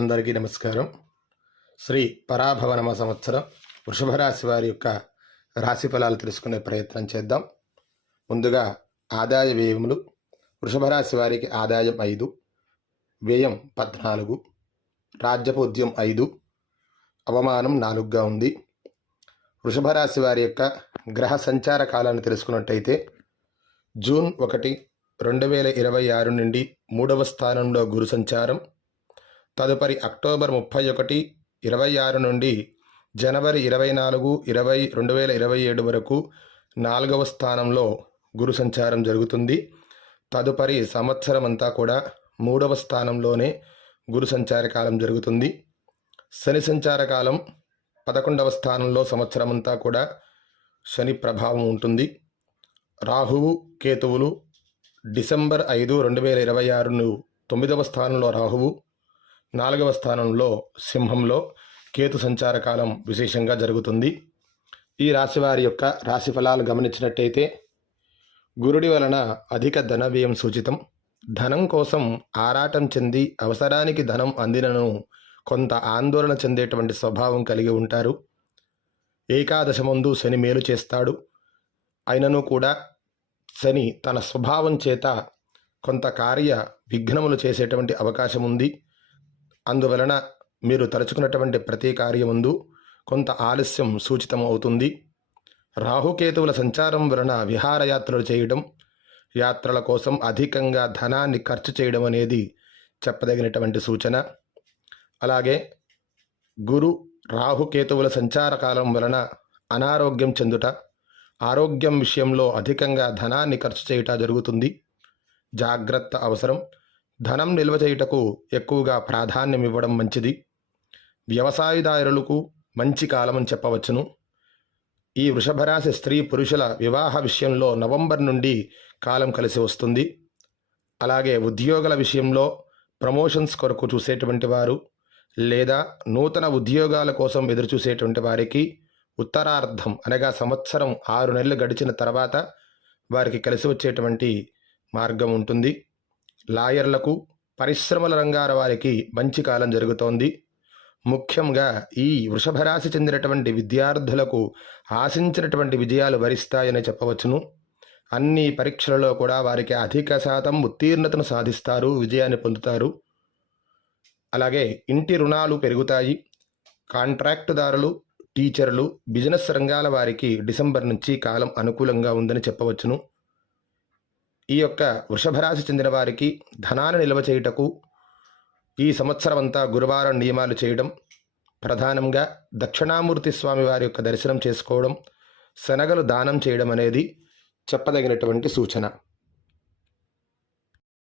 అందరికీ నమస్కారం. శ్రీ పరాభవనమ సంవత్సరం వృషభ రాశి వారి యొక్క రాశి ఫలాలు తెలుసుకునే ప్రయత్నం చేద్దాం. ముందుగా ఆదాయ వ్యయములు. వృషభ రాశి వారికి ఆదాయం 5, వ్యయం 14, రాజ్యపూజ్యం 5, అవమానం 4గా ఉంది. వృషభ రాశి వారి యొక్క గ్రహ సంచార కాలాన్ని తెలుసుకున్నట్టయితే జూన్ 1, 2026 నుండి 3వ స్థానంలో గురు సంచారం, తదుపరి అక్టోబర్ 31, 26 నుండి జనవరి 24, 2027 వరకు 4వ స్థానంలో గురు సంచారం జరుగుతుంది. తదుపరి సంవత్సరం అంతా కూడా 3వ స్థానంలోనే గురు సంచార కాలం జరుగుతుంది. శని సంచార కాలం 11వ స్థానంలో సంవత్సరం అంతా కూడా శని ప్రభావం ఉంటుంది. రాహువు కేతువులు డిసెంబర్ 5, 2026 9వ స్థానంలో రాహువు, 4వ స్థానంలో సింహంలో కేతు సంచార కాలం విశేషంగా జరుగుతుంది. ఈ రాశివారి యొక్క రాశి ఫలాలు గమనించినట్టయితే గురుడి వలన అధిక ధన వ్యయం సూచితం. ధనం కోసం ఆరాటం చెంది అవసరానికి ధనం అందినను కొంత ఆందోళన చెందేటువంటి స్వభావం కలిగి ఉంటారు. ఏకాదశ ముందు శని మేలు చేస్తాడు. అయినను కూడా శని తన స్వభావం చేత కొంత కార్య విఘ్నములు చేసేటువంటి అవకాశం ఉంది. అందువలన మీరు తలుచుకున్నటువంటి ప్రతి కార్యముందు కొంత ఆలస్యం సూచితం అవుతుంది. రాహుకేతువుల సంచారం వలన విహారయాత్రలు చేయడం, యాత్రల కోసం అధికంగా ధనాన్ని ఖర్చు చేయడం అనేది చెప్పదగినటువంటి సూచన. అలాగే గురు రాహుకేతువుల సంచార కాలం వలన అనారోగ్యం చెందుట, ఆరోగ్యం విషయంలో అధికంగా ధనాన్ని ఖర్చు చేయుట జరుగుతుంది. జాగ్రత్త అవసరం. ధనం నిల్వ చేయుటకు ఎక్కువగా ప్రాధాన్యం ఇవ్వడం మంచిది. వ్యవసాయదారులకు మంచి కాలమని చెప్పవచ్చును. ఈ వృషభరాశి స్త్రీ పురుషుల వివాహ విషయంలో నవంబర్ నుండి కాలం కలిసి వస్తుంది. అలాగే ఉద్యోగుల విషయంలో ప్రమోషన్స్ కొరకు చూసేటువంటి వారు లేదా నూతన ఉద్యోగాల కోసం ఎదురుచూసేటువంటి వారికి ఉత్తరార్ధం అనగా సంవత్సరం 6 నెలలు గడిచిన తర్వాత వారికి కలిసి వచ్చేటువంటి మార్గం ఉంటుంది. లాయర్లకు, పరిశ్రమల రంగాల వారికి మంచి కాలం జరుగుతోంది. ముఖ్యంగా ఈ వృషభరాశి చెందినటువంటి విద్యార్థులకు ఆశించినటువంటి విజయాలు వరిస్తాయని చెప్పవచ్చును. అన్ని పరీక్షలలో కూడా వారికి అధిక శాతం ఉత్తీర్ణతను సాధిస్తారు, విజయాన్ని పొందుతారు. అలాగే ఇంటి రుణాలు పెరుగుతాయి. కాంట్రాక్టుదారులు, టీచర్లు, బిజినెస్ రంగాల వారికి డిసెంబర్ నుంచి కాలం అనుకూలంగా ఉందని చెప్పవచ్చును. ఈ యొక్క వృషభరాశి చెందిన వారికి ధనాన్ని నిల్వ చేయుటకు ఈ సంవత్సరం అంతా గురువారం నియమాలు చేయడం, ప్రధానంగా దక్షిణామూర్తి స్వామి వారి యొక్క దర్శనం చేసుకోవడం, శనగలు దానం చేయడం అనేది చెప్పదగినటువంటి సూచన.